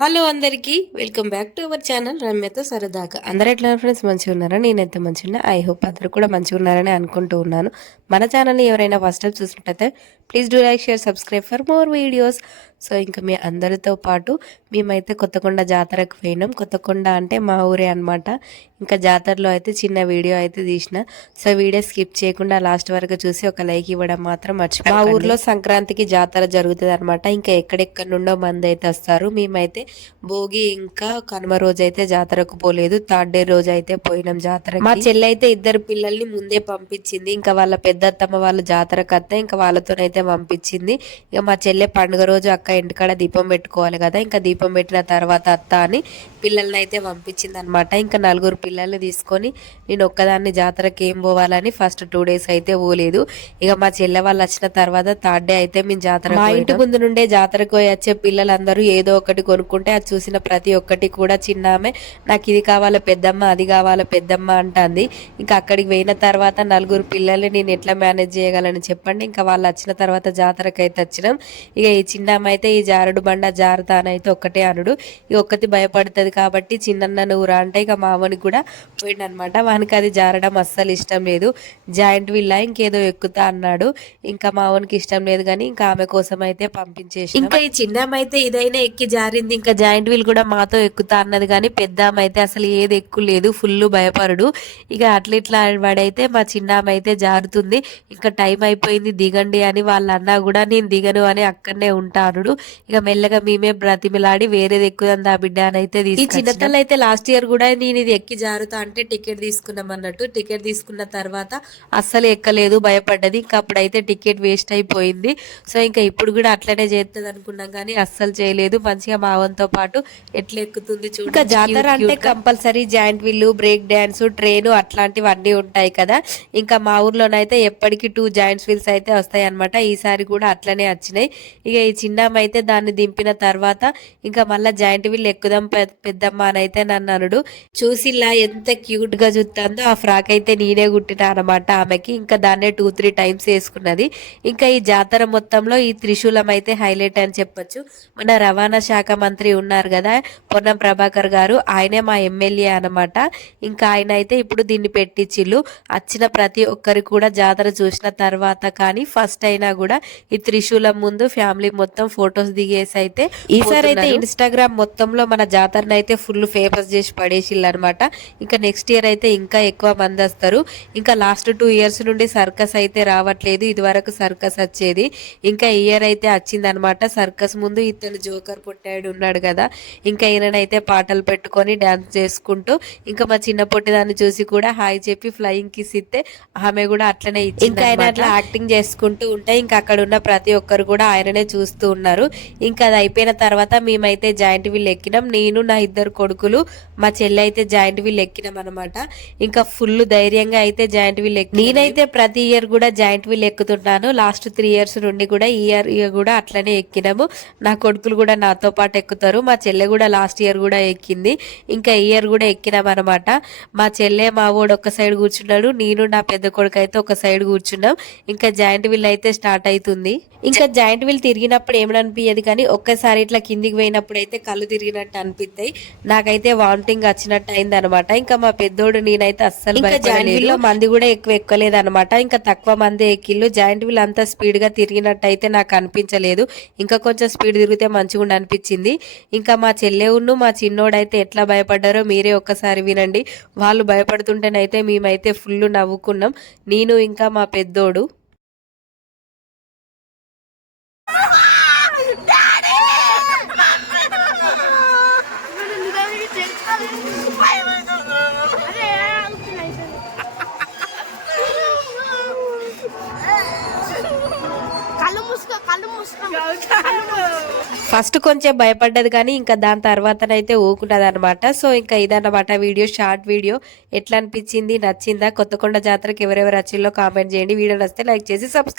Hello అందరికీ welcome back to our channel రమ్యతో సరదాగా. అందరూ ఎట్లా ఫ్రెండ్స్ మంచిగా ఉన్నారా? నేనైతే మంచిగా ఉన్నా. ఐ హోప్ అందరూ కూడా మంచిగా ఉన్నారని అనుకుంటూ ఉన్నాను. మన ఛానల్ని ఎవరైనా ఫస్ట్ టైం చూసినట్టయితే please do like, share, subscribe for more videos. So ఇంకా మీ అందరితో పాటు మేమైతే కొత్తకొండ జాతరకు పోయినాం. కొత్తకొండ అంటే మా ఊరే అనమాట. ఇంకా జాతరలో అయితే చిన్న వీడియో అయితే తీసిన. సో వీడియో స్కిప్ చేయకుండా లాస్ట్ వరకు చూసి ఒక లైక్ ఇవ్వడం మాత్రం మర్చిపోకండి. మా ఊర్లో సంక్రాంతికి జాతర జరుగుతుంది అనమాట. ఇంకా ఎక్కడెక్కడ నుండో మంది అయితే వస్తారు. మేమైతే భోగి ఇంకా కనుమ రోజు అయితే జాతరకు పోలేదు. థర్డ్ డే రోజు అయితే పోయినాం జాతర. మా చెల్లి అయితే ఇద్దరు పిల్లల్ని ముందే పంపించింది. ఇంకా వాళ్ళ పెద్దత్తమ్మ వాళ్ళ జాతరకు అత్త ఇంకా వాళ్ళతోనైతే పంపించింది. ఇక మా చెల్లె పండుగ రోజు అక్క ఇంటికాడ దీపం పెట్టుకోవాలి కదా, ఇంకా దీపం పెట్టిన తర్వాత అత్త అని పిల్లల్ని అయితే పంపించింది అనమాట. ఇంకా నలుగురు పిల్లల్ని తీసుకొని నేను ఒక్కదాన్ని జాతరకి ఏం పోవాలని ఫస్ట్ 2 days అయితే పోలేదు. ఇక మా చెల్లె వాళ్ళు వచ్చిన తర్వాత థర్డ్ డే అయితే మేము జాతర, మా ఇంటి ముందు నుండే జాతరకు వచ్చే పిల్లలందరూ ఏదో ఒకటి కొనుక్కుంటే అది చూసిన ప్రతి ఒక్కటి కూడా చిన్నామే నాకు ఇది కావాలా పెద్దమ్మ, అది కావాలా పెద్దమ్మ అంటుంది. ఇంకా అక్కడికి పోయిన తర్వాత నలుగురు పిల్లల్ని నేను ఎట్లా మేనేజ్ చేయగలను చెప్పండి. ఇంకా వాళ్ళు వచ్చిన తర్వాత జాతరకు అయితే వచ్చినాం. ఇక ఈ చిన్నమ్మ అయితే ఈ జారుడు బండ జారుతా అని అయితే ఒక్కటే అనుడు. ఇక ఒక్కటి భయపడుతుంది కాబట్టి చిన్న నువ్వు రా అంటే ఇక మామని కూడా పోయిండనమాట. వానికి అది జారడం అస్సలు ఇష్టం లేదు. జాయింట్ వీల్ ఇంకేదో ఎక్కుతా అన్నాడు. ఇంకా మావనికి ఇష్టం లేదు కానీ ఇంకా ఆమె కోసం అయితే పంపించేసి, ఇంకా ఈ చిన్నమ్మ అయితే ఇదైనా ఎక్కి జారింది. ఇంకా జాయింట్ వీల్ కూడా మాతో ఎక్కుతా అన్నది కానీ పెద్ద ఆమె అయితే అసలు ఏది ఎక్కులేదు, ఫుల్ భయపడు. ఇక అట్లా వాడైతే మా చిన్నామె అయితే జారుతుంది. ఇంకా టైం అయిపోయింది దిగండి అని వాళ్ళ అన్నా కూడా నేను దిగను అని అక్కడనే ఉంటాడు. ఇక మెల్లగా మేమే బ్రతిమిలాడి వేరేది ఎక్కుదందా బిడ్డ అని అయితే ఈ చిన్నతల్లి అయితే లాస్ట్ ఇయర్ కూడా నేను ఇది ఎక్కి జారుతా అంటే టికెట్ తీసుకున్నాం అన్నట్టు. టికెట్ తీసుకున్న తర్వాత అస్సలు ఎక్కలేదు, భయపడ్డది. ఇంకా అప్పుడైతే టికెట్ వేస్ట్ అయిపోయింది. సో ఇంకా ఇప్పుడు కూడా అట్లనే చేస్తుంది అనుకున్నాం కానీ అస్సలు చేయలేదు. మంచిగా మావంతో పాటు ఎట్లా ఎక్కుతుంది చూడు. ఇంకా జాతర అంటే compulsory giant wheel, break dance, train అట్లాంటివన్నీ ఉంటాయి కదా. ఇంకా మా ఊర్లోనైతే ఎప్పటికీ 2 జాయింట్ వీల్స్ అయితే వస్తాయి అనమాట. ఈసారి కూడా అట్లనే వచ్చినాయి. ఇక ఈ చిన్నమ్మ అయితే దాన్ని దింపిన తర్వాత ఇంకా మళ్ళీ జాయింట్ వీల్ ఎక్కుదాం పెద్దమ్మ అని అయితే నన్ను అనుడు. చూసిలా ఎంత క్యూట్ గా చూస్తుందో. ఆ ఫ్రాక్ అయితే నేనే కుట్టినా అనమాట ఆమెకి. ఇంకా దాన్నే 2-3 టైమ్స్ వేసుకున్నది. ఇంకా ఈ జాతర మొత్తంలో ఈ త్రిశూలం అయితే హైలైట్ అని చెప్పొచ్చు. మన రవాణా శాఖ మంత్రి ఉన్నారు కదా పొన్నం ప్రభాకర్ గారు, ఆయనే మా ఎమ్మెల్యే అనమాట. ఇంకా ఆయన అయితే ఇప్పుడు దీన్ని పెట్టించిల్లు. వచ్చిన ప్రతి ఒక్కరు కూడా జాతర చూసిన తర్వాత కానీ ఫస్ట్ అయినా కూడా ఈ త్రిశూలం ముందు ఫ్యామిలీ మొత్తం ఫొటోస్ దిగేసి అయితే ఈసారి అయితే ఇన్స్టాగ్రామ్ మొత్తంలో మన జాతరను అయితే ఫుల్ ఫేమస్ చేసి పడేసిల్లు అనమాట. ఇంకా నెక్స్ట్ ఇయర్ అయితే ఇంకా ఎక్కువ మంది వస్తారు. ఇంకా లాస్ట్ 2 years నుండి సర్కస్ అయితే రావట్లేదు. ఇది వరకు సర్కస్ వచ్చేది. ఇంకా ఇయర్ అయితే వచ్చిందనమాట. సర్కస్ ముందు ఇతను జోకర్ పొట్టాడు ఉన్నాడు కదా, ఇంకా ఈయననైతే పాటలు పెట్టుకొని డాన్స్ చేసుకుంటూ ఇంకా మా చిన్న పొట్టి దాన్ని చూసి కూడా హాయ్ చెప్పి ఫ్లయింగ్ కిస్ ఇస్తే ఆమె కూడా అట్లనే ఇచ్చింది. ఇంకా ఆయన అట్లా యాక్టింగ్ చేసుకుంటూ ఉంటే ఇంకా అక్కడ ఉన్న ప్రతి ఒక్కరు కూడా ఆయననే చూస్తూ ఉన్నారు. ఇంకా అది అయిపోయిన తర్వాత మేమైతే జాయింట్ వీల్ ఎక్కినాం. నేను నా 2 కొడుకులు మా చెల్లి అయితే జాయింట్ వీల్ ఎక్కినాం అనమాట. ఇంకా ఫుల్ ధైర్యంగా అయితే జాయింట్ వీల్ ఎక్కి నేనైతే ప్రతి ఇయర్ కూడా జాయింట్ వీల్ ఎక్కుతున్నాను. లాస్ట్ 3 years నుండి కూడా ఈ ఇయర్ కూడా అట్లనే ఎక్కినాము. నా కొడుకులు కూడా నాతో పాటు ఎక్కుతారు. మా చెల్లె కూడా లాస్ట్ ఇయర్ కూడా ఎక్కింది. ఇంకా ఈ ఇయర్ కూడా ఎక్కినాం అనమాట. మా చెల్లె మా వాడు ఒక సైడ్ కూర్చున్నాడు, నేను నా పెద్ద కొడుకు అయితే ఒక సైడ్ కూర్చున్నాం. ఇంకా జాయింట్ వీల్ అయితే స్టార్ట్ అవుతుంది. ఇంకా జాయింట్ వీల్ తిరిగినప్పుడు ఏమనిపించదు కానీ ఒక్కసారి ఇట్లా కిందికి పోయినప్పుడు అయితే కళ్ళు తిరిగినట్టు అనిపిస్తాయి. నాకైతే వామిటింగ్ వచ్చినట్టు అయింది అనమాట. ఇంకా మా పెద్దోడు నేనైతే అస్సలు జాయింట్ వీల్ లో మంది కూడా ఎక్కువ ఎక్కలేదు అనమాట. ఇంకా తక్కువ మంది ఎక్కిళ్ళు. జాయింట్ వీల్ అంతా స్పీడ్ గా తిరిగినట్టు అయితే నాకు అనిపించలేదు. ఇంకా కొంచెం స్పీడ్ తిరిగితే మంచిగా అనిపించింది. ఇంకా మా చెల్లెవును మా చిన్నోడైతే ఎట్లా భయపడ్డారో మీరే ఒక్కసారి వినండి. వాళ్ళు భయపడుతుంటేనైతే మేమైతే ఫుల్ నవ్వుకున్నాం, నేను ఇంకా మా పెద్దోడు. ఫస్ట్ కొంచెం భయపడ్డది కానీ ఇంకా దాని తర్వాతనైతే ఊకుంటది అనమాట. సో ఇంకా ఇదన్నమాట వీడియో, షార్ట్ వీడియో. ఎట్లా అనిపించింది, నచ్చిందా? కొత్తకొండ జాతరకి ఎవరెవరు వచ్చిందో కామెంట్ చేయండి. వీడియో నచ్చితే లైక్ చేసి సబ్స్క్రైబ్